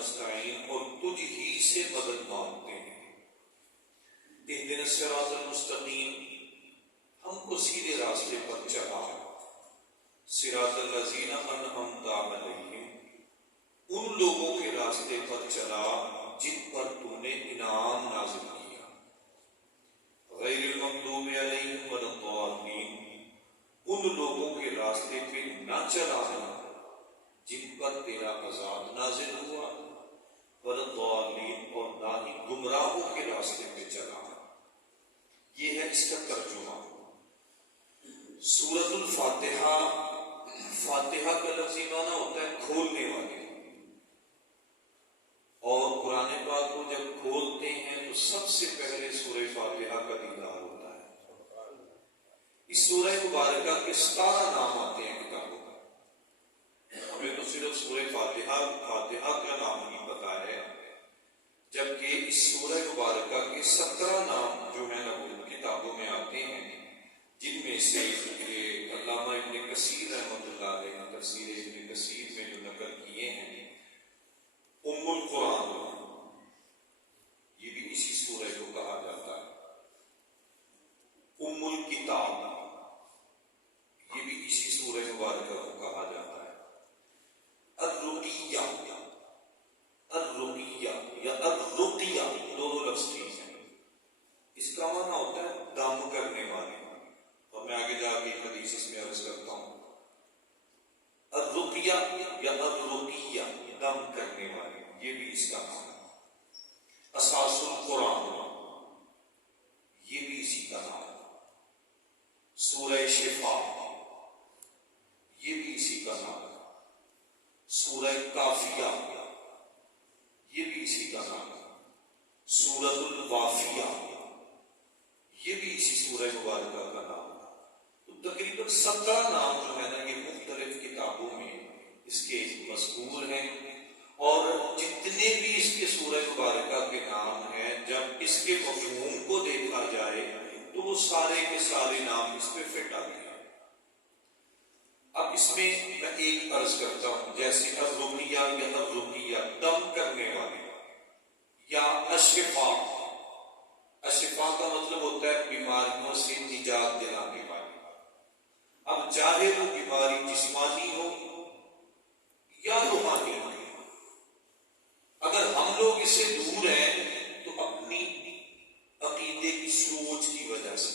نستعین، اور تجھ ہی سے مدد مانگتے ہیں۔ اہدنا الصراط المستقیم، ہم کو سیدھے راستے پر چلا۔ صراط الذین انعمت علیہم، ان لوگوں کے راستے پر چلا جن پر تو نے انعام نازل کیا۔ غیر المغضوب علیہم ولا الضالین، ان لوگوں کے راستے پہ نہ چلانا جن پر تیرا عذاب نازل ہوا، ولا الضالین، اور نہ ہی گمراہوں کے راستے پہ چلانا۔ یہ ہے اس کا ترجمہ۔ سورۃ الفاتحہ، فاتحہ کا لفظی معنی ہوتا ہے کھولنے والے، اور قرآن پاک کو جب کھولتے ہیں تو سب سے پہلے سورہ فاتحہ کا دیدار ہوتا ہے۔ اس سورہ مبارکہ کے 17 نام آتے ہیں کتابوں میں، ہمیں تو صرف سورہ فاتحہ کا نام نہیں پتا ہے، جبکہ اس سورہ مبارکہ کے 17 نام جو ہیں نا وہ کتابوں میں آتے ہیں، جن میں سے علامہ ابن کثیر رحمۃ اللہ علیہ تفسیر ابن کثیر میں جو نقل کیے ہیں، ام القرآن یہ بھی اسی سورہ کو کہا جاتا ہے، ام الکتاب یہ بھی اسی سورہ مبارکہ کو کہا جاتا ہے، الرقیہ یا الرقیہ دونوں لفظ ٹھیک ہیں۔ اس کا معنی ہوتا ہے دم کرنے والے، اور میں آگے جا کے حدیث اس میں عرض کرتا ہوں۔ الرقیہ یا الرقیہ دم کرنے والے، یہ بھی اس کا نام ہے۔ اساس القرآن یہ بھی اسی کا نام ہے۔ سورہ شفا یہ بھی اسی کا نام ہے۔ سورہ کافیہ یہ بھی اسی کا نام ہے۔ سورۃ الوافیہ یہ بھی اسی سورہ مبارکہ کا نام ہے۔ تو تقریباً 17 نام جو ہے نا یہ مختلف کتابوں میں اس کے مذکور ہیں، اور جتنے بھی اس کے سورہ مبارکہ کے نام ہیں جب اس کے مفہوم کو دیکھا جائے تو وہ سارے کے سارے نام اس پہ فٹ آتے ہیں۔ اب اس میں میں ایک عرض کرتا ہوں، جیسے الرقیہ یا الرقیہ دم کرنے والے، یا الشفا، الشفا کا مطلب ہوتا ہے بیماریوں سے نجات دلانے والے۔ اب چاہے وہ بیماری جسمانی ہو یا روحانی ہو، اگر ہم لوگ اس سے دور ہیں تو اپنی عقیدے کی سوچ کی وجہ سے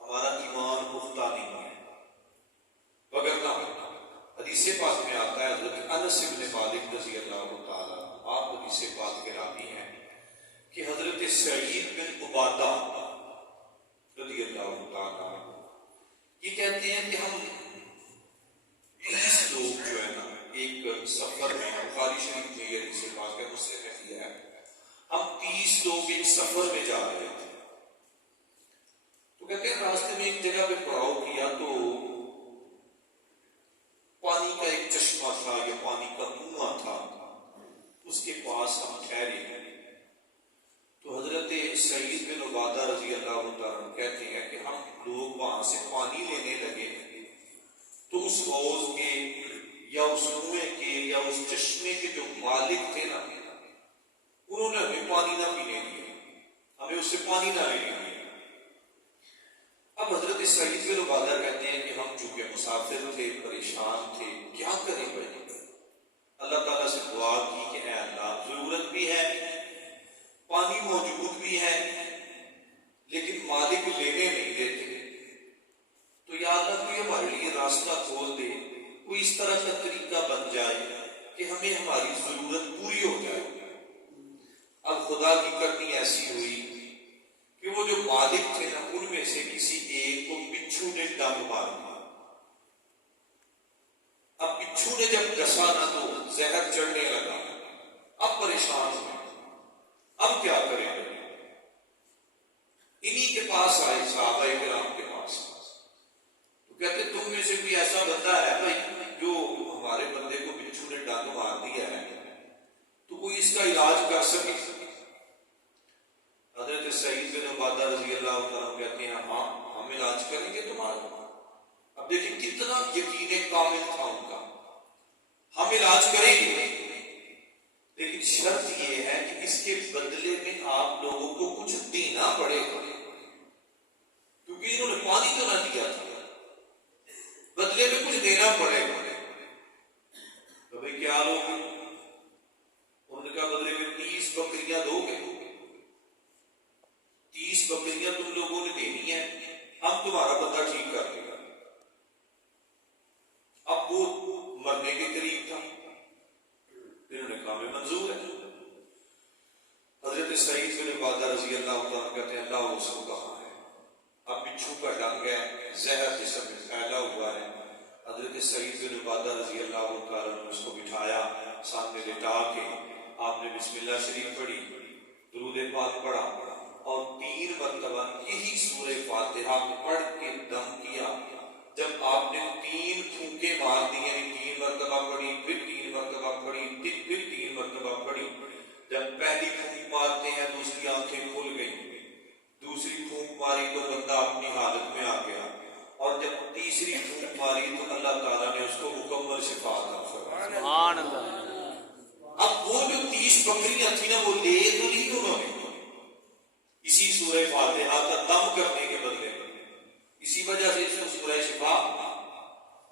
ہمارا ایمان پختہ نہیں ہے، وگرنہ حدیث پاک میں آتا ہے، حضرت انس بن مالک رضی اللہ تعالیٰ آپ حدیث پاک کے راوی ہیں کہ حضرت سعید بن عبادہ رضی اللہ تعالیٰ یہ کہتے ہیں کہ ہم 30 لوگ جو ہے نا ایک سفر میں، بخاری شریف میں یہ حدیث پاک ہے، مسلم میں کیا ہے، ہم 30 لوگ ایک سفر میں جا رہے تھے، تو کہتے ہیں راستے میں ایک جگہ پہ پڑاؤ کیا تو پانی کا ایک چشمہ تھا یا پانی کا کنواں تھا، اس کے پاس ہم ٹھہرے، تو حضرت سعید بن عبادہ رضی اللہ تعالیٰ کہتے ہیں کہ ہم لوگ وہاں سے پانی لینے لگے تو اس حوض کے یا اس کنویں کے یا اس چشمے کے جو مالک تھے نا انہوں نے ہمیں پانی نہ پینے دیا، ہمیں اس سے پانی نہ لینے دیا۔ اب حضرت سعید بن عبادہ کہتے ہیں کہ ہم چونکہ مسافر تھے، پریشان تھے، کیا کریں بھائی؟ اللہ تعالیٰ سے دعا کی کہ اے اللہ ضرورت بھی ہے، پانی موجود بھی ہے، لیکن مالک لینے نہیں دیتے، تو یا اللہ کوئی ہمارے لیے راستہ کھول دے، کوئی اس طرح کا طریقہ بن جائے کہ ہمیں ہماری ضرورت پوری ہو جائے۔ اب خدا کی کرنی ایسی ہوئی کہ وہ جو مالک تھے نا ان میں سے کسی ایک کو بچھو نے ڈنگ مار دیا۔ اب بچھو نے جب ڈسا نا تو زہر چڑھنے لگا، اب پریشان ہوئے، اب کیا کریں؟ انہی کے پاس آئے، صحابہ کرام کے پاس، تو کہتے تم میں سے کوئی ایسا بندہ ہے بھائی جو ہمارے بندے کو بچھو نے ڈنگ مار دیا ہے، تو کوئی اس کا علاج کر سکے؟ حضرت سعید بن عبادہ رضی اللہ عنہ کہتے ہیں ہاں ہم علاج کریں گے تمہارا۔ اب دیکھیں کتنا یقین کامل تھا ان کا، ہم علاج کریں گے۔ آپ لوگوں کو کچھ دینا پڑے گا، کیونکہ انہوں نے پانی تو نہ دیا تھا، بدلے میں کچھ دینا پڑے گا. تو بھائی کیا لوگ؟ انہوں نے کہا بدلے میں 30 بکریاں دو گے، 30 بکریاں تم لوگوں نے دینی ہے، ہم تمہارا بندہ ٹھیک کر دے گا. اب وہ مرنے کے قریب تھا، انہوں نے کہا میں منظور ہے. حضرت سعید بن عبادہ رضی اللہ عنہ کہتے ہیں اللہ اس کو کہاں ہے؟ اب بچھو کا ڈنگ ہے، زہر جسم میں پھیلا ہوا ہے. حضرت سعید بن عبادہ رضی اللہ تعالیٰ نے اس کو بٹھایا، سامنے لٹا کے آپ نے بسم اللہ شریف پڑھی، درود پاک پڑھا اور 3 مرتبہ یہی سورہ فاتحہ پڑھ کے دم کیا. جب آپ نے 3 پھونکے مار دیے، 3 مرتبہ پڑھی، پھر 3 مرتبہ پڑھی، پھر 3 مرتبہ پڑھی. جب پہلی پھونک مارتے ہیں تو اس کی آنکھیں کھل گئی، دوسری پھونک ماری تو بندہ اپنی حالت میں آ گیا، اور جب تیسری پھونک ماری تو اللہ تعالیٰ نے اس کو مکمل شفا عطا فرمائی. سبحان اللہ. اب وہ جو 30 بکریاں تھی نا، وہ لے تو لی انہوں نے اسی سورہ فاتحہ کا دم کرنے کے بدلے میں. اسی وجہ سے اس کو سورہ شفا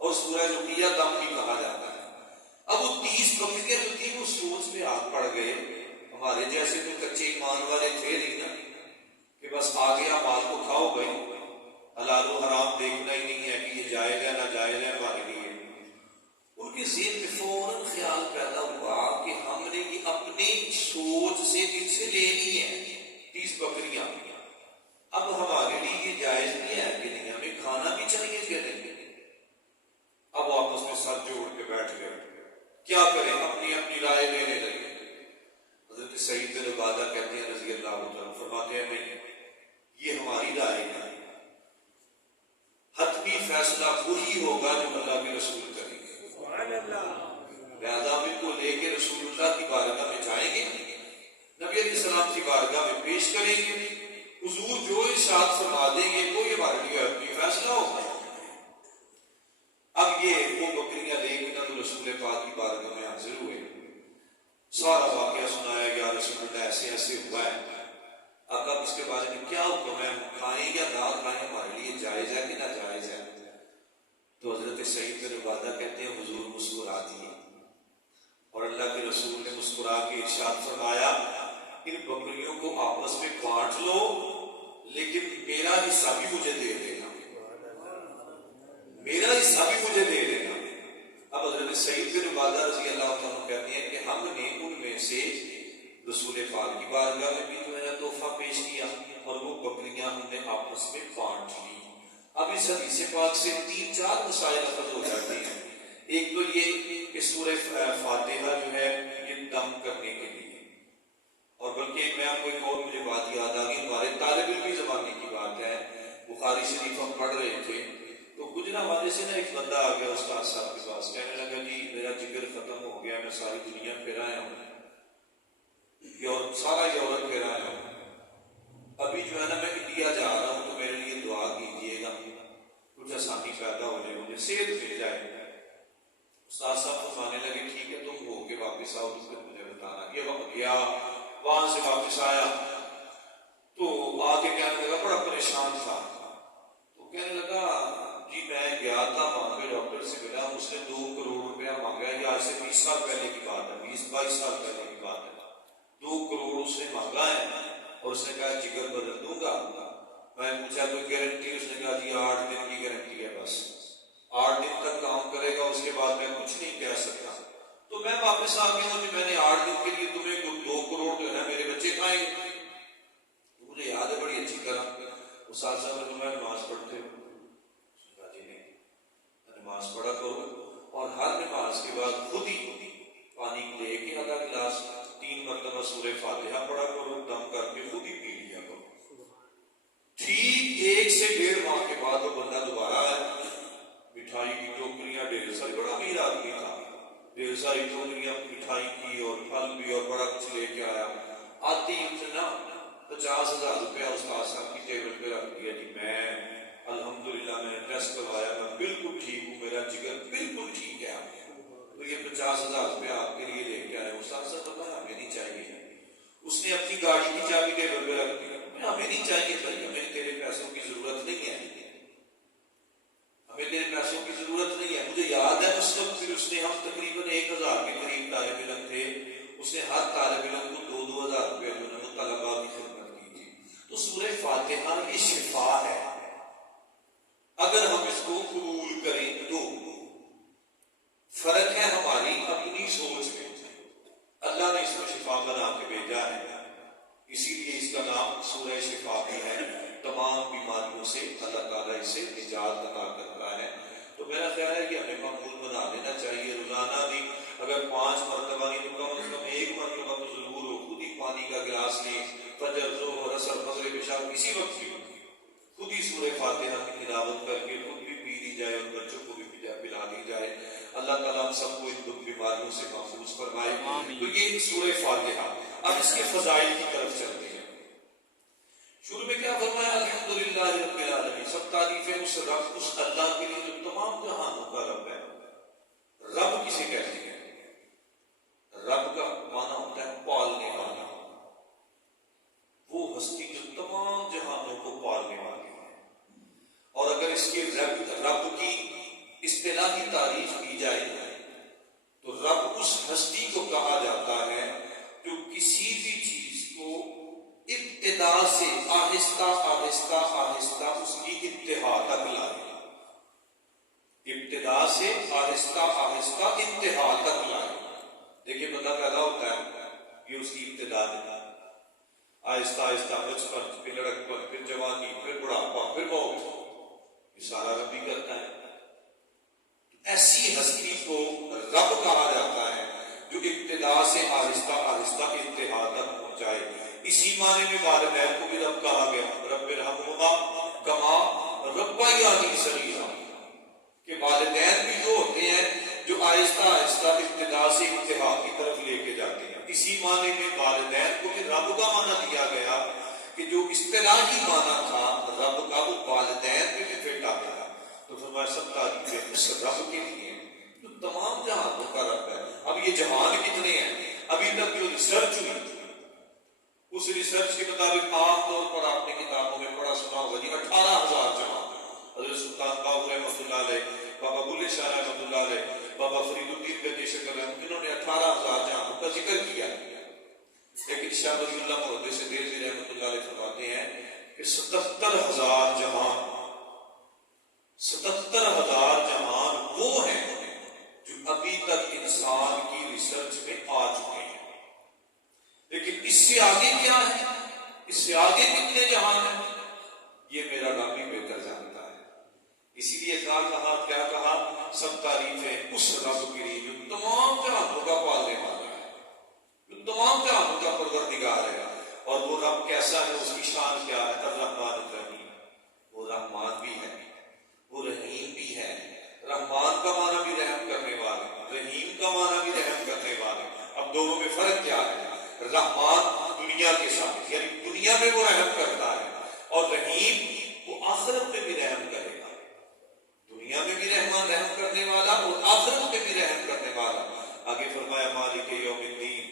اور سورہ رقیہ دم بھی کہا جاتا ہے. اب وہ 30 بکریاں جو تھی وہ سوچ میں آگ پڑ گئے. ہمارے جیسے کوئی کچے ایمان والے تھے نہیں نا کہ بس آ گیا مال کو کھاؤ گئے، حلال و حرام دیکھنا ہی نہیں ہے کہ یہ جائز ہے نہ جائز ہے ہمارے لیے. ان کے ذہن میں فوراً خیال پیدا ہوا کہ ہم نے یہ اپنی سوچ سے دل سے لے لی ہے 30 بکریاں، اب ہمارے لیے یہ جائز نہیں ہے کہ نہیں، ہمیں کھانا بھی چاہیے کہ نہیں. اب وہ آپس میں سر جوڑ کے بیٹھ گئے، کیا کریں، اپنی اپنی رائے لینے لگے. حضرت سعید بن عبادہ کہتے ہیں رضی اللہ عنہ، فرماتے ہیں نہیں، یہ ہماری رائے ہے، حتمی فیصلہ وہی ہوگا جو اللہ کے رسول کریں گے. لہذا ہم ان کو لے کے رسول اللہ کی بارگاہ میں جائیں گے، نبی علیہ السلام کی بارگاہ میں پیش کریں گے، حضور جو ارشاد فرما دیں گے وہی ہمارے لیے حتمی فیصلہ ہوگا. اب یہ وہ بکریاں لے کے نہ رسول پاک کی بارگاہ میں حاضر ہوئے، سارا واقعہ سنایا گیا، رسول اللہ ایسے ایسے ہوا ہے. اب اس کے بارے میں کیا حکم ہے، کھائیں یا نہ کھائیں، ہمارے لیے جائز ہے کہ نہ جائز ہے. تو حضرت سعید بن عبادہ کہتے ہیں حضور مسکرا دیے، اور اللہ کے رسول نے مسکرا کے ارشاد فرمایا ان بکریوں کو آپس میں بانٹ لو، لیکن میرا حصہ بھی مجھے دے دینا، میرا حصہ بھی مجھے دے دینا. اب حضرت سعید بن عبادہ رضی اللہ عنہ کہتے ہیں کہ ہم نے ان میں سے رسول پاک کی بارگاہ میں بھی جو ہے تحفہ پیش کیا، اور وہ بکریاں ہم نے آپس میں بانٹ لی. اب اس حدیث پاک سے 3-4 مسائل اخذ ہو جاتے ہیں. ایک تو یہ کہ سورہ فاتحہ جو ہے یہ دم کرنے کے لیے، اور بلکہ میں آپ کو ایک اور مجھے بات یاد آ گئی، ہمارے طالب علم کی زمانے کی بات ہے، بخاری شریف ہم پڑھ رہے تھے تو گجرانوالے سے نا ایک بندہ آ گیا استاد صاحب کے پاس، کہنے لگا جی میرا جگر ختم ہو گیا، میں ساری دنیا پھر آیا ہوں، سارا یورپ پھر آیا ہوں، ابھی جو ہے نا میں انڈیا جا رہا ہوں تو میرے لیے دعا کیجیے گا، کچھ آسانی پیدا ہو جائے، مجھے صحت مل جائے. استاد صاحب فرمانے لگے ٹھیک ہے تم ہو کے واپس آؤ تو پھر مجھے بتانا. یہ وقت گیا، وہاں سے واپس آیا تو آ کے کہنے لگا، بڑا پریشان تھا، تو کہنے لگا جی میں گیا تھا وہاں پہ ڈاکٹر سے ملا، اس نے 2 کروڑ روپیہ مانگا ہے، یہ آج سے 20 سال پہلے کی بات ہے، 20-22 سال پہلے کی بات ہے. 2 کروڑ اس نے مانگا ہے اور اس نے کہا جگر بدل دوں گا. میں پوچھا کوئی گارنٹی؟ اس نے کہا جی 8 دن کی گارنٹی ہے، بس 8 دن تک کام کرے گا، اس کے بعد میں کچھ نہیں کہہ سکتا. تو میں واپس آ گیا ہوں کہ میں نے 8 دن کے لیے تمہیں 2 کروڑ جو ہے میرے بچے کھائیں گے. مجھے یاد ہے بڑی اچھی طرح استاد صاحب نے تمہیں نماز پڑھتے ہو؟ جی نہیں، نماز پڑھا کرو، اور ہر نماز کے بعد خود ہی پانی لے کے آدھا گلاس 3 مرتبہ سورہ فاتحہ پڑھا کرو، دم کر کے خود ہی پی لیا کرو. ٹھیک 1 سے 1.5 ماہ کے بعد وہ بندہ دوبارہ آیا، مٹھائی کی ٹوکریاں ڈھیر ساری، بڑا امیر آدمی تھا، ڈھیر ساری ٹوکریاں مٹھائی کی اور پھل بھی اور بڑا کچھ لے کے آیا. آتی اس نے نا 50,000 روپیہ استاد صاحب کی ٹیبل پہ رکھ دیا. جی میں الحمدللہ میں نے ٹیسٹ کروایا، میں بالکل ٹھیک ہوں، میرا جگر بالکل ٹھیک ہے، تو یہ 50,000 روپیہ آپ کے لیے لے کے آئے. استاد صاحب بتا ہمیں نہیں چاہیے. اس نے اپنی گاڑی کی چابی اللہ نے اس کو شفا بنا کے بھیجا ہے، اسی لیے اس کا نام سورہ شفا بھی ہے۔ تمام بیماریوں سے اللہ تعالیٰ اسے نجات عطا کرتا ہے۔ تو میرا خیال ہے کہ ہمیں معمول بنا لینا چاہیے، روزانہ بھی اگر 5 مرتبہ نہیں تو کم از کم 1 مرتبہ تو ضرور ہو، خود ہی پانی کا گلاس لیں، فجر ظہر عصر مغرب عشاء کسی وقت بھی خود ہی سورہ فاتحہ کی تلاوت کر کے خود بھی پی لی جائے اور بچوں کو بھی پلا دی جائے۔ اللہ تعالیٰ ہم سب کو ان بیماریوں سے محفوظ فرمائے۔ تو یہ سورہ فاتحہ۔ اب اس کے فضائل کی طرف چلتے ہیں۔ شروع میں کیا فرمایا؟ الحمدللہ رب العالمین، سب تعریفیں اس رب، اس اللہ کے لیے جو تمام جہانوں کا رب ہے۔ رب کسے کہتے ہیں؟ رب کا معنی ہوتا ہے پالنے والا، وہ ہستی جو تمام جہانوں کو پالنے والی ہے۔ اور اگر اس کے رب کی اصطلاحی تعریف کی جائے تو رب اس ہستی کو کہا جاتا ہے جو کسی بھی چیز کو ابتدا سے آہستہ آہستہ آہستہ اس کی انتہا تک لائے، ابتدا سے آہستہ آہستہ انتہا تک لائے۔ دیکھیں بندہ پیدا ہوتا ہے، یہ اس کی ابتدا ہے، آہستہ آہستہ بچپن، پھر لڑکپن، پھر جوانی، پھر بڑھاپا، پھر موت، یہ سارا رب ہی کرتا ہے۔ ایسی ہستی کو رب کہا جاتا ہے جو ابتدا سے آہستہ آہستہ انتہا تک پہنچائے۔ اسی معنی میں والدین کو بھی رب کہا گیا، رب ارحمہما کما ربیانی صغیرا، کہ والدین بھی جو ہوتے ہیں جو آہستہ آہستہ ابتدا سے انتہا کی طرف لے کے جاتے ہیں۔ اسی معنی میں والدین کو بھی رب کا معنی دیا گیا کہ جو اصطلاحی معنی تھا رب کا، وہ والدین پہ بھی فٹ آتا ہے۔ تو فرمایا سب تعریفیں اس رب کے لیے جو تمام جہانوں کا رب ہے۔ اب یہ جہان کتنے ہیں؟ ابھی تک جو ریسرچ ہوئی، اس ریسرچ کے مطابق عام طور پر آپ نے کتابوں میں پڑھا سنا ہوگا جی 18,000 جہان۔ حضرت سلطان باہو رحمۃ اللہ علیہ، بابا بلے شاہ رحمۃ اللہ علیہ، بابا فرید الدین گنجی شکر رحمۃ، انہوں نے 18,000 جہانوں کا ذکر کیا۔ لیکن شاہ ولی اللہ محدث دہلوی رحمۃ اللہ علیہ فرماتے ہیں کہ 77,000 جہان، 77,000 جہان وہ ہیں جو ابھی تک انسان کی ریسرچ میں آ چکے ہیں۔ لیکن اس سے آگے کیا ہے؟ اس سے آگے کتنے جہان ہیں؟ یہ میرا رب ہی بہتر جانتا ہے۔ اسی لیے کیا کہا سب تعریفیں اس رب کے لیے جو تمام جہانوں کا پالنے والا ہے، جو تمام جہانوں کا پروردگار ہے۔ اور وہ رب کیسا ہے؟ اس کی شان کیا ہے؟ الرحمن الرحیم، وہ رحمان بھی ہے، وہ رحیم بھی ہے۔ رحمان کا معنی بھی رحم کرنے والا، رحیم کا معنی بھی رحم کرنے والا۔ اب دونوں میں فرق کیا ہے؟ رحمان دنیا کے ساتھ، یعنی دنیا میں وہ رحم کرتا ہے، اور رحیم وہ آخرت میں بھی رحم کرے گا۔ دنیا میں بھی رحمان رحم کرنے والا اور آخرت میں بھی رحم کرنے والا۔ آگے فرمایا مالک یوم الدین،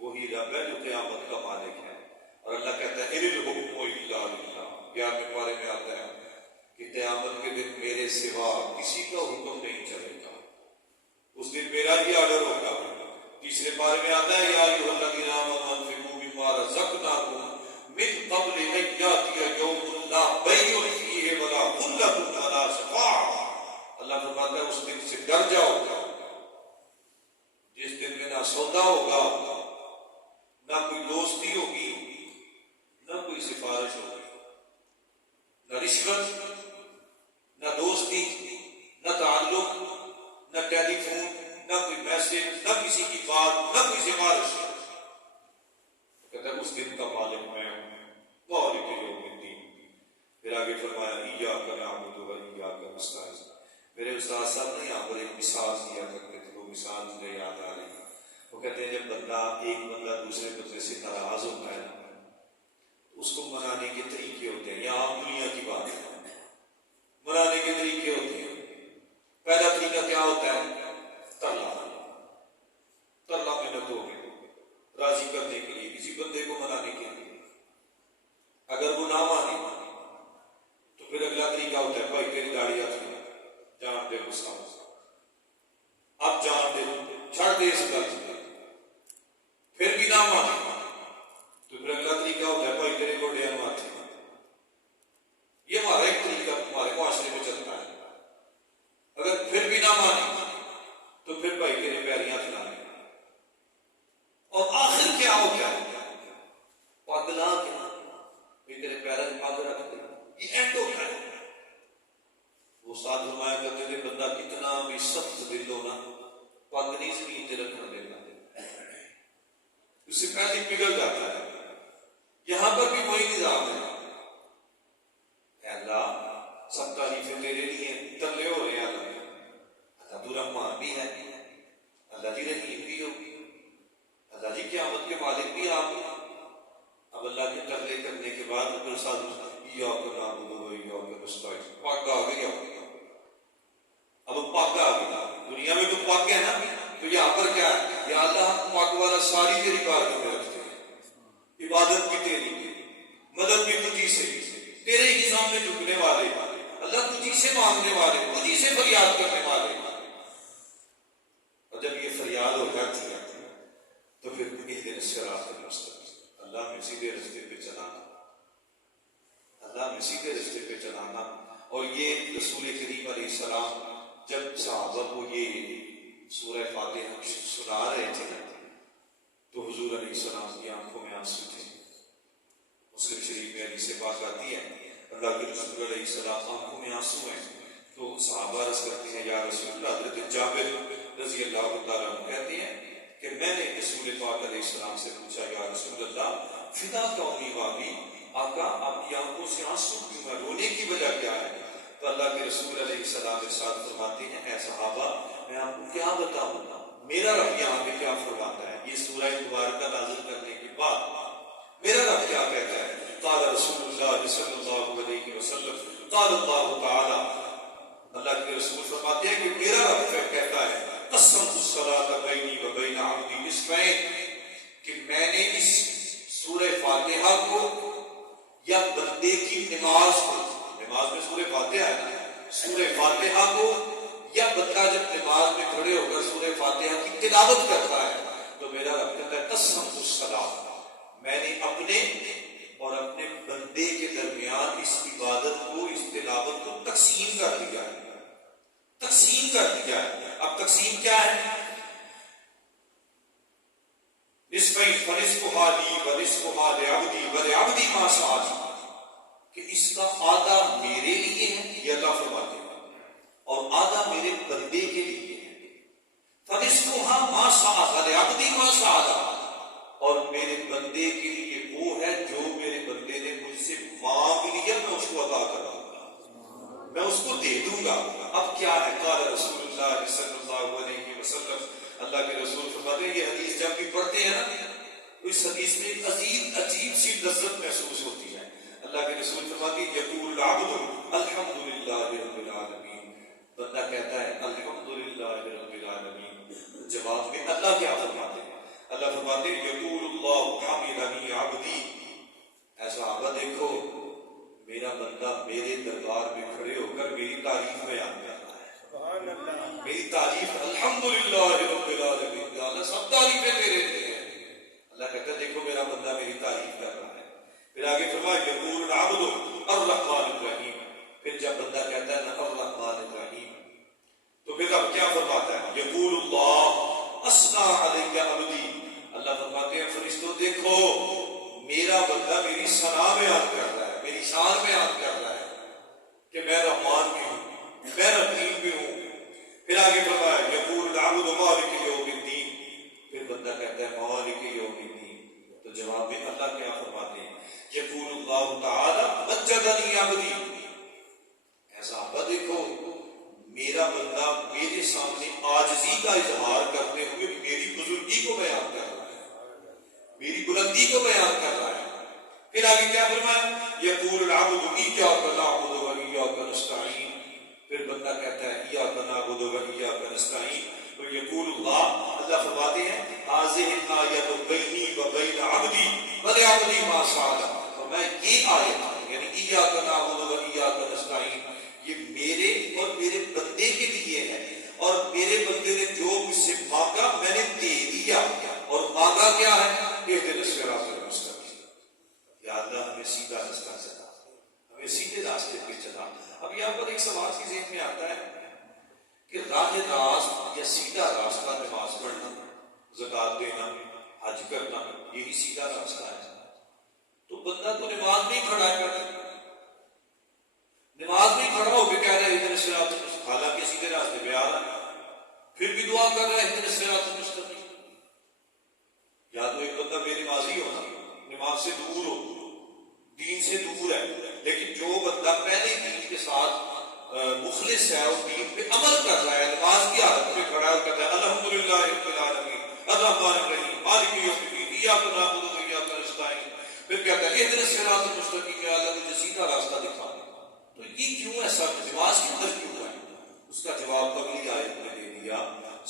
وہی رب ہے جو قیامت کا مالک ہے۔ اور اللہ کہتا ہے ان الحکم الا للہ، 11ویں پارے میں آتا ہے کہ قیامت کے دن میرے سوا کسی کا حکم نہیں چلے گا، اس دن میرا ہی آرڈر ہوگا۔ تیسرے پارے میں آتا ہے یا ایھا الذین آمنوا انفقوا مما رزقناکم من قبل ان یاتی یوم لا بیع فیہ ولا خلۃ ولا شفاعۃ۔ اللہ فرماتا ہے اس دن سے ڈر جاؤ جس دن میں نہ سودا ہوگا، نہ کوئی دوستی ہوگی، نہ کوئی سفارش ہوگی، نہ رشوت، نہ دوستی، نہ تعلق، نہ ٹیلی فون، نہ کوئی میسج، نہ کسی کی بات، نہ کوئی سفارش۔ کہتا ہے اس دن کا مالک میں ہوں، مالک یوم الدین۔ پھر آگے فرمایا ایاک نعبد و ایاک نستعین۔ میرے استاد صاحب نے یہاں پر ایک مثال دیا کرتے تھے، وہ مثال مجھے یاد آ رہی ہے۔ وہ کہتے ہیں جب ایک بندہ دوسرے بندے سے ناراض ہوتا ہے اس کو منانے کے طریقے ہوتے ہیں، یہاں دنیا کی بات ہے، منانے کے طریقے ہوتے ہیں۔ پہلا طریقہ کیا ہوتا ہے؟ ترلا محنت ہوگی راضی کرنے کے لیے، کسی بندے کو منانے کے لیے۔ اگر وہ نہ مانے تو پھر اگلا طریقہ ہوتا ہے بھائی تیری داڑھی ہاتھ میں جان دے غصہ، اب جان دے، چھڑ دے اس غلط۔ پھر بھی نہ مانے تو پھر اگلا طریقہ ہوتا ہے بھائی تیرے گوڈے ماتھے۔ یہ ہمارا ایک طریقہ ہمارے معاشرے میں چلتا ہے۔ اگر پھر بھی نہ مانے تو پھر بھائی تیرے پیریاں کھلانے، اور اس سے پہلے پگھل جاتا ہے. یہاں پر بھی وہی نظام ہے. اے اللہ سب تعریفیں تیرے لیے ترلے ہو رہے ہیں. اللہ تو رحمان بھی ہے, اللہ جی رحیم بھی ہو, اللہ جی قیامت کے مالک بھی آپ. اب اللہ کے ترلے کرنے کے بعد پھر ساتھ پاکا آ گیا. اب پاکا آ گیا. دنیا میں تو پاک ہے نا, تو یہاں پر کیا ہے؟ یا اللہ پاک والا ساری تیری بارگاہ میں رکھتے ہیں, عبادت بھی تیری, مدد بھی تجھی سے, تیرے ہی سامنے جھکنے والے, اللہ تجھی سے مانگنے والے, تجھی سے فریاد کرنے والے. اور جب یہ فریاد ہو جاتی ہے تو پھر اہدنا الصراط المستقیم, اللہ میں سیدھے رستے پہ چلانا, اللہ میں سیدھے رستے پہ چلانا. اور یہ رسول کریم علیہ السلام جب صحابہ کو یہ سورہ فاتحہ سنا رہے تھے تو حضور علیہ السلام کی آنکھوں میں آنسو تھے. مسلم شریف میں حدیث پاک آتی ہے اللہ کے رسول علیہ السلام آنکھوں میں آنسو ہیں تو صحابہ عرض کرتے ہیں یا رسول اللہ. حضرت جابر رضی اللہ تعالیٰ عنہ کہتے ہیں کہ میں نے رسول پاک علیہ السلام سے پوچھا یا رسول اللہ فدا کونی وابی, آقا آپ کی آنکھوں سے آنسو کیوں ہے, رونے کی وجہ کیا ہے؟ تو اللہ کے رسول علیہ السلام ارشاد فرماتے ہیں اے صحابہ میں آپ کو کیا بتاؤں, میرا رب یہاں پہ کیا فرماتا ہے. یہ سورہ مبارکہ نازل کرنے کے بعد میرا رب کیا کہتا ہے؟ قال رسول اللہ صلی اللہ علیہ وسلم قال اللہ تعالی, اللہ کے رسول فرماتے ہیں کہ میرا رب کہتا ہے قسمت الصلاۃ بینی و بین عبدی نصفین, کہ میں نے اس سورہ فاتحہ کو یا بندے کی نماز کو, نماز میں سورہ فاتحہ ہے, سورہ فاتحہ کو یا بندہ جب نماز میں کھڑے ہو کر سورہ فاتحہ کی تلاوت کرتا ہے تو میرا رب کہتا ہے قسمت الصلاۃ, میں نے اپنے اور اپنے بندے کے درمیان اس عبادت کو, اس تلاوت کو تقسیم کر دیا ہے, تقسیم کر دیا ہے. اب تقسیم کیا ہے؟ نصفین فنصفھا لی ونصفھا لعبدی ولعبدی ما سعی, کہ اس کا آدھا میرے لیے ہے یہ اللہ فرماتے ہیں اور آدھا میرے بندے کے لیے ہے. فنصفھا ما سعی لعبدی ما سعی, اور میرے بندے کے لیے وہ ہے جو میرے بندے نے مجھ سے مانگ لیا میں اس کو عطا کروں گا, میں اس کو دے دوں گا. اب کیا ہے؟ قال رسول اللہ صلی اللہ علیہ وسلم, اللہ کے رسول فرماتے ہیں یہ حدیث جب بھی پڑھتے ہیں نا اس حدیث میں ایک عجیب سی لذت محسوس ہوتی ہے. اللہ کے رسول فرماتے ہیں یقول العبد الحمدللہ رب العالمین, بندہ کہتا ہے الحمدللہ رب العالمین. جواب میں اللہ کیا فرماتے ہیں؟ اللہ فرماتے ہیں یقول اللہ حمدنی عبدی, ایسا صحابہ دیکھو میرا بندہ میرے دربار میں کھڑے ہو کر میری تعریف بیان کر رہا ہے, میری تعریف الحمدللہ رب العالمین, اللہ سب تعریفیں تیرے لیے ہیں. اللہ کہتا ہے دیکھو میرا بندہ میری تعریف کر رہا ہے. پھر آگے فرمایا یقول العبد الرحمن الرحیم, پھر جب بندہ کہتا ہے نا الرحمن الرحیم تو پھر اب کیا فرماتا ہے؟ یقول اللہ اثنا علی عبدی, اللہ فرماتے ہیں فرشتوں دیکھو میرا بندہ میری ثنا بیان کر رہا ہے, میری شان بیان کر رہا ہے کہ میں رحمان بھی ہوں, میں رحیم بھی ہوں. پھر آگے فرمایا یقول العبد مالک یوم الدین, پھر بندہ کہتا ہے مالک یوم الدین, تو جواب میں اللہ کیا فرماتے ہیں یقول اللہ تعالی مجدنی عبدی, ایسا دیکھو میرا بندہ میرے سامنے عاجزی کا اظہار کرتے ہوئے میری بزرگی کو بیان کر رہا ہے, میری بلندی کو بیان کر رہا ہے. پھر آگے کیا فرمایا یقول العبد ایاک نعبد و ایاک نستعین, پھر بندہ کہتا ہے ایاک نعبد و ایاک نستعین, تو یقول اللہ, اللہ فرماتے ہیں ھذہ الآیۃ بینی و بین عبدی ولعبدی ما سعی, اور میں یہ آیت یعنی ایاک نعبد و ایاک نستعین یہ میرے اور میرے بندے کے لیے ہے, اور میرے بندے نے جو مجھ سے مانگا میں نے دے دیا, اور مانگا کیا ہے؟ اہدنا الصراط المستقیم, یا اللہ ہمیں سیدھا رستہ چلا, ہمیں سیدھے راستے پہ چلا. اب یہاں پر ایک سوال کی ذہن میں آتا ہے کہ راہ راست یا سیدھا راستہ نماز پڑھنا, زکات دینا, حج کرنا, یہی سیدھا راستہ ہے. تو بندہ تو نماز نہیں کھڑا ہے, نماز نہیں کھڑا ہو کے کہہ رہا ہے اہدنا الصراط المستقیم, حالانکہ سیدھے راستے پہ آ رہا ہے, پھر بھی دعا کر رہا ہے اہدنا الصراط المستقیم. یا تو ایک بندہ بے نمازی ہو نا، نماز سے دور ہو، دین سے دور ہے، لیکن جو بندہ پہلے دین کے ساتھ مخلص ہے اور دین پہ عمل کر رہا ہے، نماز کی حالت پہ کھڑا اور کہتا ہے الحمدللہ رب العالمین الرحمن الرحیم مالک یوم الدین ایاک نعبد و ایاک نستعین، پھر کہتا ہے اہدنا الصراط المستقیم، یا اللہ مجھے سیدھا راستہ دکھا دے. تو یہ کیوں ایسا نماز کے اندر کیوں ہے؟ اس کا جواب اگلی آیت میں دے دیا،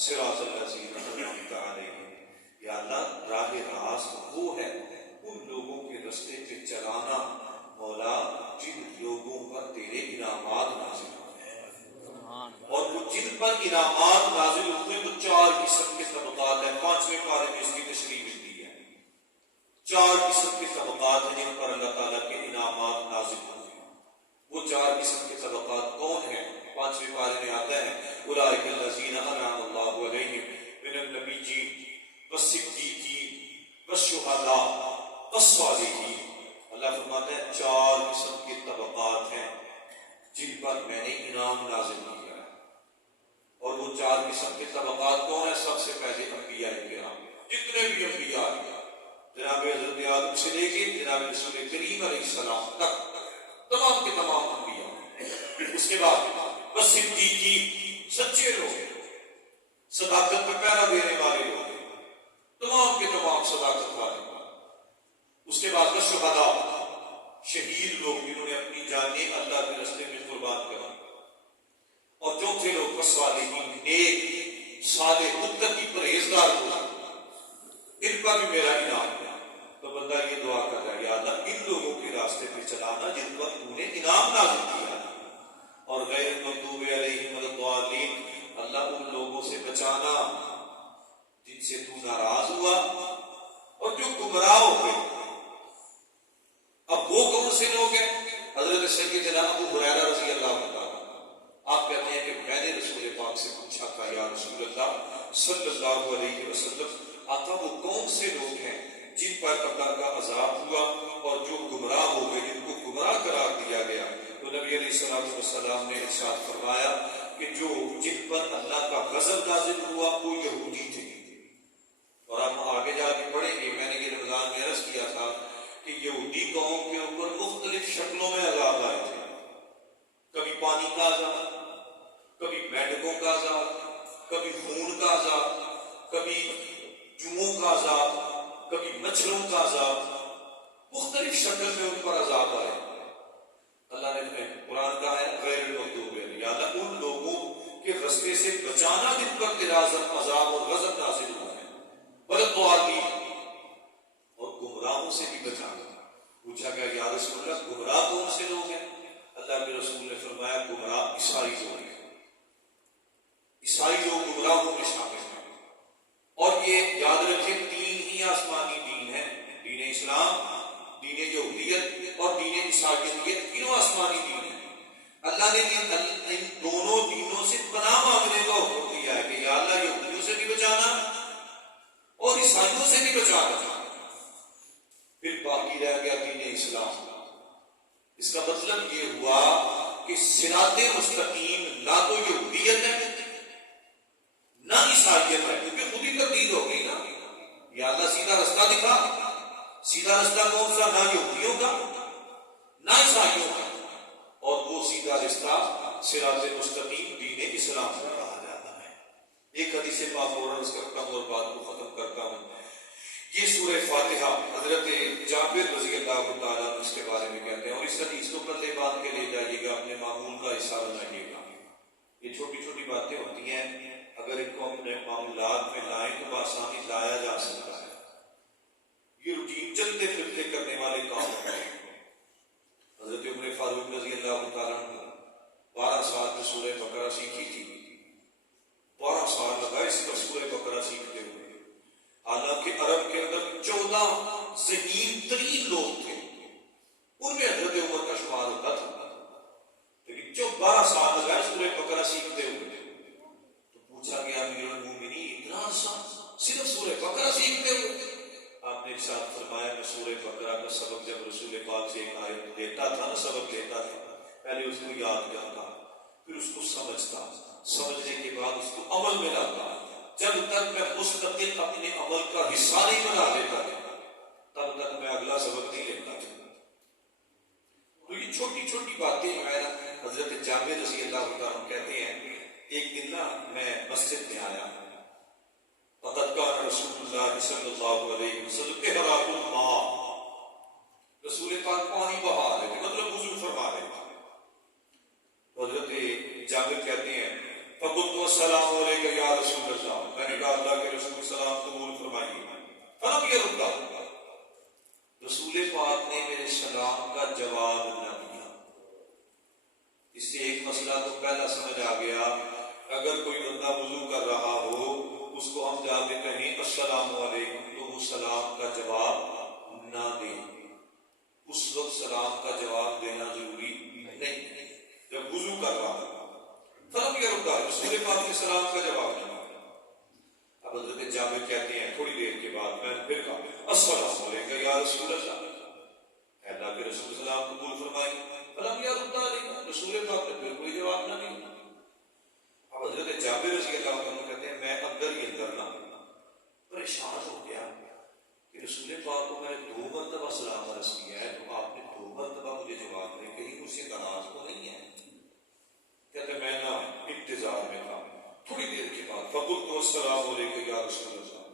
صراط الذین انعمت علیہم، یا اللہ راہ راست وہ ہے ان لوگوں کے رستے پہ چلانا مولا جن لوگوں پر تیرے انعامات نازل ہوئے، اور وہ جن پر انعامات نازل ہوئے وہ 4 قسم کے طبقات ہیں. 5ویں پارے میں اس کی تشریح ملتی ہے. 4 قسم کے طبقات ہیں جن پر اللہ تعالیٰ کے انعامات نازل ہوئے. وہ 4 قسم کے طبقات کون ہیں؟ 5ویں پارے میں آتا ہے اولئک الذین انعم اللہ علیہم من النبیین والصدیقین والشہداء والصالحین. اللہ فرماتا ہے 4 قسم کے طبقات ہیں جن پر میں نے انعام نازل کیا ہے. اور وہ 4 قسم کے طبقات کون ہیں؟ سب سے پہلے انبیاء کرام، جتنے بھی انبیاء جناب حضرت آدم سے لے کے جناب رسول کریم علیہ السلام تک، تمام کے تمام انبیاء. اس کے بعد بس صدیقین، سچے لوگ، صداقت پہ پہرا دینے والے لوگ، تمام کے تمام صداقت والے. اس کے بعد بس شہداء، شہید لوگ جنہوں نے اپنی جانیں اللہ کے راستے میں قربان کر. اور چوتھے لوگ بس صالحین، نیک صالح متقی پرہیزگار لوگ، ان پر بھی میرا انعام ہے. تو بندہ یہ دعا کر رہا ہے یا اللہ ان لوگوں کے راستے پہ چلانا جن پر تو نے انعام نازل کیا ہے، اور غیر المغضوب علیہم ولا الضالین، اللہ ان لوگوں سے بچانا جن سے تو ناراض ہوا اور جو گمراہ ہو گئے. اب وہ کون سے لوگ ہیں؟ حضرت سیدنا ابو ہریرہ رضی اللہ عنہ آپ کہتے ہیں کہ میں نے رسول پاک سے پوچھا تھا یا رسول اللہ صلی اللہ علیہ وسلم، آقا وہ کون سے لوگ ہیں جن پر اللہ کا عذاب ہوا اور جو گمراہ ہو گئے، جن کو گمراہ قرار دیا گیا؟ تو نبی علیہ الصلوۃ والسلام نے ارشاد فرمایا کہ جن پر اللہ کا غضب نازل ہوا وہ یہودی تھے. اور ہم آگے جا کے پڑھیں گے، میں نے یہ رمضان میں عرض کیا تھا کہ یہودی قوم کے اوپر مختلف شکلوں میں عذاب آئے تھے. کبھی پانی کا عذاب، کبھی مینڈکوں کا عذاب، کبھی خون کا عذاب، کبھی جوؤں کا عذاب، کبھی مچھروں کا عذاب، مختلف شکل میں ان پر عذاب آئے. اللہ نے قرآن کہا ہے غیر المغضوب علیہم، یا اللہ ان لوگوں کے رستے سے بچانا جن پر تیرا عذاب اور غضب نازل ہوا ہے، والضالین، اور گمراہوں سے بھی بچانا. پوچھا گیا یا رسول اللہ گمراہ کون سے لوگ ہیں؟ اللہ کے رسول نے فرمایا گمراہ عیسائی لوگ ہیں. عیسائی لوگ گمراہوں میں شامل ہیں. اور یہ یاد رکھیں 3 ہی آسمانی دین ہیں، دین اسلام، دین یہودیت اور دین عیسائیت. یہ تینوں آسمانی دین ہیں. اللہ نے ان دونوں دینوں سے پناہ مانگنے کا حکم دیا ہے کہ یا اللہ یہودیوں سے بھی بچانا اور عیسائیوں سے بھی بچانا. پھر باقی رہ گیا دین اسلام. اس کا مطلب یہ ہوا کہ صراط مستقیم نہ تو یہودیت ہے نہ عیسائیت ہے، کیونکہ خود ہی تبدیل ہو گئی نا. یا اللہ سیدھا رستہ دکھا. سیدھا رستہ کون سا؟ نہ یہودیوں کا نہ عیسائیوں کا، اور وہ سیدھا رستہ صراط مستقیم دین اسلام سے کہا جاتا ہے. ایک حدیث پاک اور عرض کرتا ہوں اور بات کو ختم کرتا ہوں. یہ سورہ فاتحہ حضرت جابر رضی اللہ تعالیٰ اس کے بارے میں کہتے ہیں، اور اس حدیث کو پلے باندھ کے لے جائیے گا، اپنے معمول کا حصہ بنائیے گا. یہ چھوٹی چھوٹی باتیں ہوتی ہیں، اگر ان کو اپنے معمولات میں لائیں تو بآسانی لایا جا سکتا ہے. یہ روٹین چلتے پھرتے کرنے والے کام ہوتے ہیں. حضرت عمر فاروق رضی اللہ تعالیٰ نے 12 سال میں سورہ بقرہ سیکھی تھی. 12 سال لگا اس پر سورہ بقرہ سیکھتے ہوئے. حالانکہ عرب کے اندر 14 ذہین ترین لوگ تھے، ان میں حضرت عمر کا شمار ہوتا تھا، لیکن جو 12 سال لگا سورہ بقرہ سیکھتے ہوئے. تو پوچھا گیا امیر المومنین اتنا عرصہ صرف سورہ بقرہ سیکھتے ہوئے؟ آپ نے ارشاد فرمایا میں سورہ بقرہ کا سبق جب رسول پاک سے ایک آیت دیتا تھا نا، سبق دیتا تھا، پہلے اس کو یاد کرتا، پھر اس کو سمجھتا، سمجھنے کے بعد اس کو عمل میں لاتا، جب تک میں مستقل اپنے عمل کا حصہ نہیں بنا لیتا تب تک میں اگلا سبق نہیں لیتا تھا. تو یہ چھوٹی چھوٹی باتیں جو ہے نا، حضرت جابر رضی اللہ عنہ کہتے ہیں ایک دن نا میں مسجد میں آیا، فقد کان رسول اللہ صلی اللہ علیہ وسلم احراق الماء، رسول پاک پانی بہا رہے تھے، مطلب وضو فرما رہے تھے. حضرت جابر کہتے ہیں فقلت السلام علیکم یا رسول اللہ، میں نے کہا اللہ کے رسول سلام قبول فرمائیے. فلم يرد، رسول پاک نے میرے سلام کا جواب نہ دیا. اس سے ایک مسئلہ تو پہلا سمجھ آ گیا، اگر کوئی بندہ وضو کر رہا ہو اس کو ہم جا کے کہیں السلام علیکم تو وہ سلام کا جواب نہ دے. اس وقت سلام کا جواب دینا ضروری نہیں جب وضو کر رہا ہے. فلم يرد، رسول پاک نے سلام کا جواب نہ دیا. اب حضرت جابر کہتے ہیں تھوڑی دیر کے بعد میں پھر کہا السلام علیکم یا رسول اللہ، اللہ کے رسول سلام قبول فرمائی. فلم يرد علیکم، رسول پاک نے پھر کوئی جواب نہ دیا. اب حضرت جابر رضی اللہ عنہ کہتے ہیں میں اندر ہی اندر نہ پریشان ہو گیا کہ رسول پاک کو میں نے 2 مرتبہ سلام عرض کیا ہے تو آپ نے 2 مرتبہ مجھے جواب دے، کہیں مجھ سے ناراض تو نہیں ہے. کہتے میں نہ انتظار میں تھا. تھوڑی دیر کے بعد فقلت السلام علیکم یا رسول اللہ،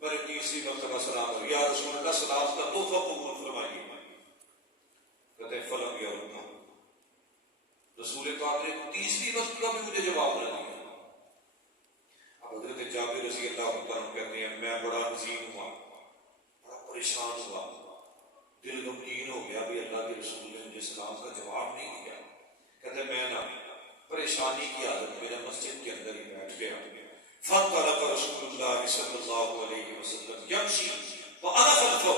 میں نے تیسری مرتبہ سلام علیکم یا رسول اللہ، سلام کا تحفہ قبول فرمائیے. کہتے ہیں فلم يرد، رسول پاک نے تیسری مرتبہ بھی مجھے جواب نہ دیا. اب حضرت جابر رضی اللہ عنہ کہتے ہیں میں بڑا حزین ہوا، بڑا پریشان ہوا، دل غمگین ہو گیا بھی اللہ کے رسول نے مجھے سلام کا جواب نہیں دیا. کہتے ہیں میں نہ پریشانی کی حالت میں مسجد کے اندر ہی بیٹھ گیا. فانطلق رسول اللہ صلی اللہ علیہ وسلم یمشی وانا خلفہ.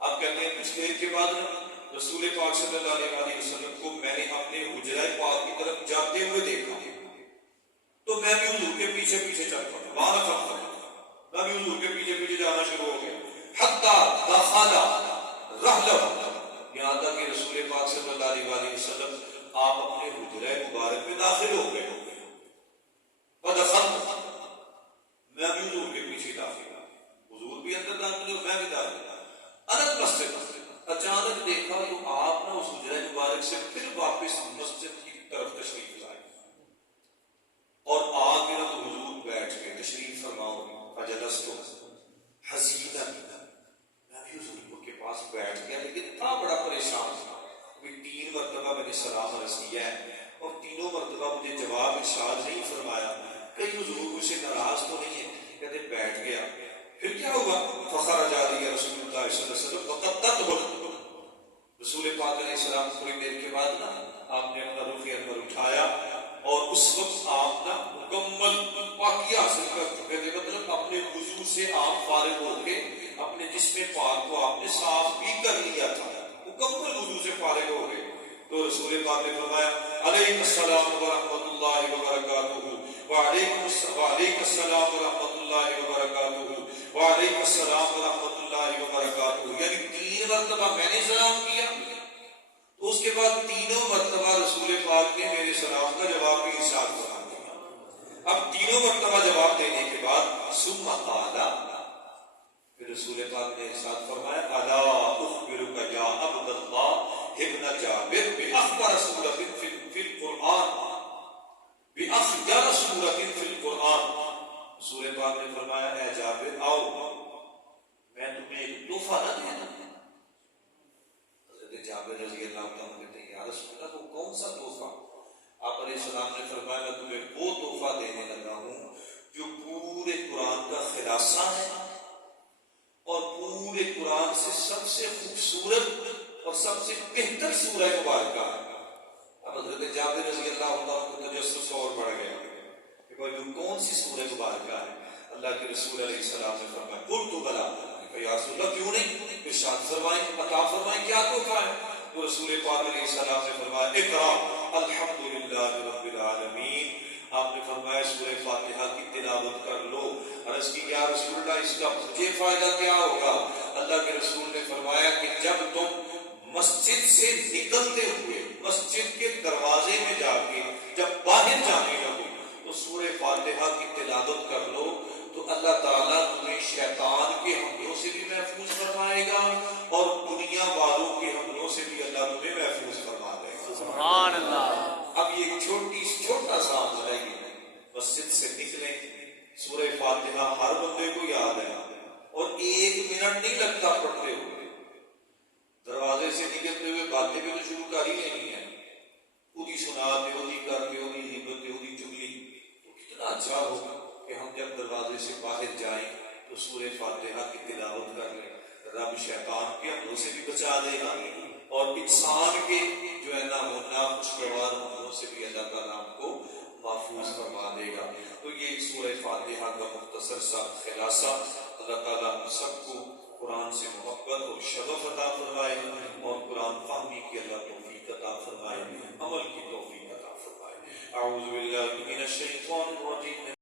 اب کہتے ہیں کچھ دیر کے بعد رسول پاک صلی اللہ علیہ وسلم کو میں نے اپنے حجرہ پاک کی طرف جاتے ہوئے دیکھا تو میں بھی حضور کے پیچھے پیچھے چل پڑا. وانا خلفہ، میں بھی حضور کے پیچھے پیچھے جانا شروع ہو گیا. حتی دخل رحلہ، یہاں تک کہ رسول پاک صلی اللہ علیہ وسلم آپ اپنے حجرہ مبارک میں داخل ہو گئے. فدخلت، میں بھی حضور کے پیچھے داخل، حضور بھی اندر داخل ہو، میں بھی داخل. انت مسجد، اچانک دیکھا تو آپ نے اس حجرہ مبارک سے پھر واپس مسجد کی طرف تشریف لائے اور آ کے تو حضور بیٹھ کے تشریف فرماؤ. فجلست حزینا، میں بھی حضور کے پاس بیٹھ گیا لیکن تھا بڑا پریشان تھا. 3 مرتبہ میں نے سلام عرض کیا ہے اور تینوں مرتبہ مجھے جواب ارشاد نہیں فرمایا، کہیں حضور مجھ سے ناراض تو نہیں ہے. کہتے بیٹھ گیا. پھر کیا ہوا؟ فخرج علی رسول اللہ صلی اللہ علیہ وسلم وقد تدخل، رسول پاک علیہ السلام تھوڑی دیر کے بعد نا آپ نے اپنا رخ انور اٹھایا اور اس وقت آپ نا مکمل پاکی حاصل کر چکے تھے، مطلب اپنے وضو سے آپ فارغ ہو کے اپنے جسم پاک کو آپ نے صاف بھی کر لیا تھا، مکمل وضو سے فارغ ہو گئے. تو رسول پاک نے فرمایا علیکم السلام ورحمۃ اللہ وبرکاتہ، وعلیکم السلام ورحمۃ اللہ وبرکاتہ، وعلیکم السلام ورحمۃ اللہ وبرکاتہ. یعنی 3 مرتبہ میں نے سلام کیا تو اس کے بعد تینوں مرتبہ رسول پاک نے میرے سلام کا جواب بھی ارشاد فرما دیا. اب تینوں مرتبہ جواب دینے کے بعد ثم قال، پھر رسول پاک نے ارشاد فرمایا الا اخبرک یا عبد اللہ ابن جابر بأخبر سورۃ فی القرآن، بأخبر سورۃ فی القرآن. رسول پاک نے فرمایا اے جابر آؤ میں تمہیں ایک تحفہ نہ دے دوں. حضرت جابر رضی اللہ عنہ کہتے ہیں یا رسول اللہ وہ کون سا تحفہ؟ آپ علیہ السلام نے فرمایا میں تمہیں وہ تحفہ دینے لگا ہوں جو پورے قرآن کا خلاصہ ہے اور پورے قرآن سے سب سے خوبصورت اور سب سے بہتر سورہ مبارکہ ہے. اب حضرت جابر رضی اللہ عنہ کو تجسس اور بڑھ گیا کہ بھائی وہ کون سی سورہ مبارکہ ہے؟ اللہ کے رسول علیہ السلام نے فرمایا قلت بلا، یا رسول اللہ کیوں نہیں، ارشاد فرمائیں عطا فرمائیں کیا تحفہ ہے؟ تو رسول پاک علیہ السلام نے فرمایا اقرا الحمدللہ رب العالمین. آپ نے فرمایا سورہ فاتحہ کی تلاوت کر لو. عرض کی یا رسول اللہ اس کا مجھے فائدہ کیا ہوگا؟ اللہ کے رسول نے فرمایا کہ جب تم مسجد سے نکلتے ہوئے مسجد کے دروازے میں جا کے جب باہر جانے لگو تو سورہ فاتحہ کی تلاوت کر لو تو اللہ تعالیٰ تمہیں شیطان کے حملوں سے بھی محفوظ فرمائے گا اور دنیا والوں کے حملوں سے بھی اللہ تمہیں محفوظ فرما دے گا. سبحان اللہ. اب یہ چھوٹا سا عمل ہے. مسجد سے نکلیں, سورہ فاتحہ ہر بندے کو یاد ہے اور 1 منٹ نہیں لگتا پڑھتے ہوئے. دروازے سے نکلتے ہوئے باتیں بھی تو شروع کر ہی لینی ہے. خود ہی سنا دے, خود کر دے, خود ہمت دے, خود چگلی. تو کتنا اچھا ہوگا کہ ہم جب دروازے سے باہر جائیں تو سورہ فاتحہ کی تلاوت کر لیں. رب شیطان کے حملوں سے بھی بچا دے گا اور انسان کے جو ہے نا خوشگوار حملوں سے بھی اللہ تعالیٰ ہم کو محفوظ فرما دے گا. تو یہ سورہ فاتحہ کا مختصر سا خلاصہ. اللہ تعالیٰ ہم سب کو قرآن سے محبت اور شغف عطا فرمائے اور قرآن فہمی کی اللہ توفیق عطا فرمائے, عمل کی توفیق عطا فرمائے. اعوذ باللہ من الشیطان الرجیم.